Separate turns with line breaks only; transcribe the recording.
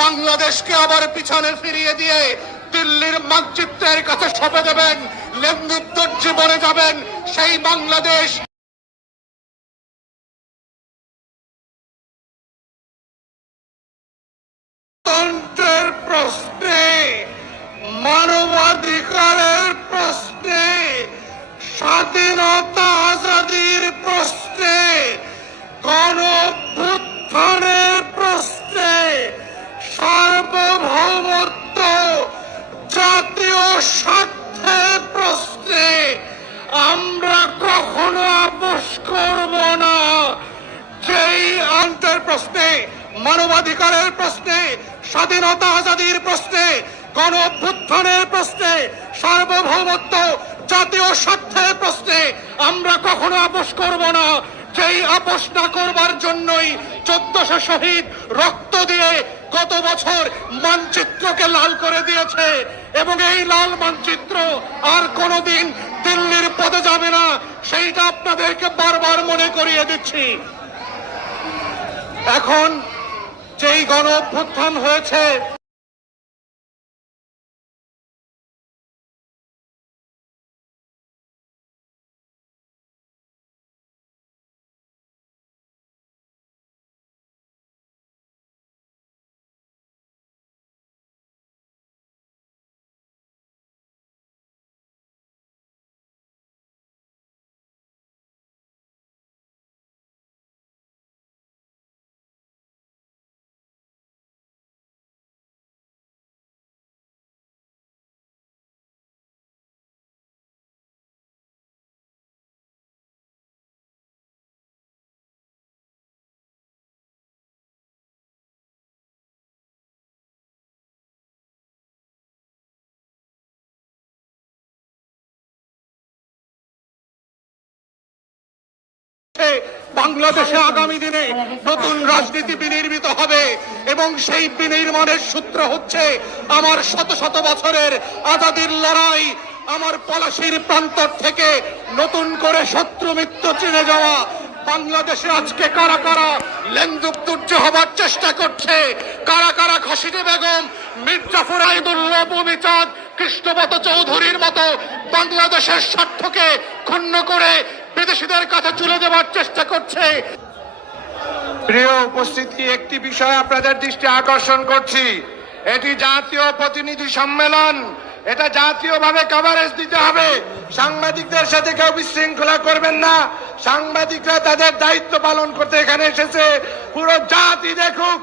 বাংলাদেশকে আবার পিছনে ফিরিয়ে দিয়ে দিল্লির মানচিত্রের কাছে সঁপে দেবেন লেন্দুত্তর জীবনে যাবেন সেই বাংলাদেশ। প্রশ্নে, মানবাধিকারের প্রশ্নে, স্বাধীনতা আজাদির প্রশ্নে গণ সার্বভৌমত্ব জাতীয় স্বার্থের প্রশ্নে আমরা কখনো আপোষ করব না। যেই আন্তর প্রশ্নে, মানবাধিকারের প্রশ্নে, স্বাধীনতা আজাদির প্রশ্নে, গণ অভ্যুত্থানের প্রশ্নে, সার্বভৌমত্ব, জাতীয় স্বার্থের প্রশ্নে আমরা কখনো আপোষ করব না। যেই আপোষ না করবার জন্যই চোদ্দশো শহীদ রক্ত দিয়ে গত বছর মানচিত্রকে লাল করে দিয়েছে এবং এই লাল মানচিত্র আর কোনোদিন দিল্লির পদে যাবে না, সেইটা আপনাদেরকে বারবার মনে করিয়ে দিচ্ছি। এখন যেই গণ অভ্যুত্থান হয়েছে বাংলাদেশে আগামী দিনে নতুন রাজনীতি বিনির্মিত হবে এবং সেই বিনির্মাণের সূত্র হচ্ছে আমার শত শত বছরের আজাদির লড়াই, আমার পলাশির প্রান্তর থেকে নতুন করে শত্রু মিত্র চিনে যাওয়া। বাংলাদেশে আজকে কারা কারা লেন্দুপ্তুর্য হবার চেষ্টা করছে? কারা কারা খসিদে বেগম, মির্জাফর আইদুল্লাহ ভূমিচাঁদ কৃষ্ণপত চৌধুরীর মতো বাংলাদেশের স্বার্থকে ক্ষুণ্ণ করে বিদেশিদের কাছে তুলে দেওয়ার চেষ্টা করছে।
প্রিয় উপস্থিতি, একটি বিষয় আপনাদের দৃষ্টি আকর্ষণ করছি। এটি জাতীয় প্রতিনিধি সম্মেলন। এটা জাতীয়ভাবে কভারেজ দিতে হবে। সাংবাদিকদের সাথে কেউ বিশৃঙ্খলা করবেন না। সাংবাদিকরা তাদের দায়িত্ব পালন করতে এখানে এসেছে। পুরো জাতি দেখুক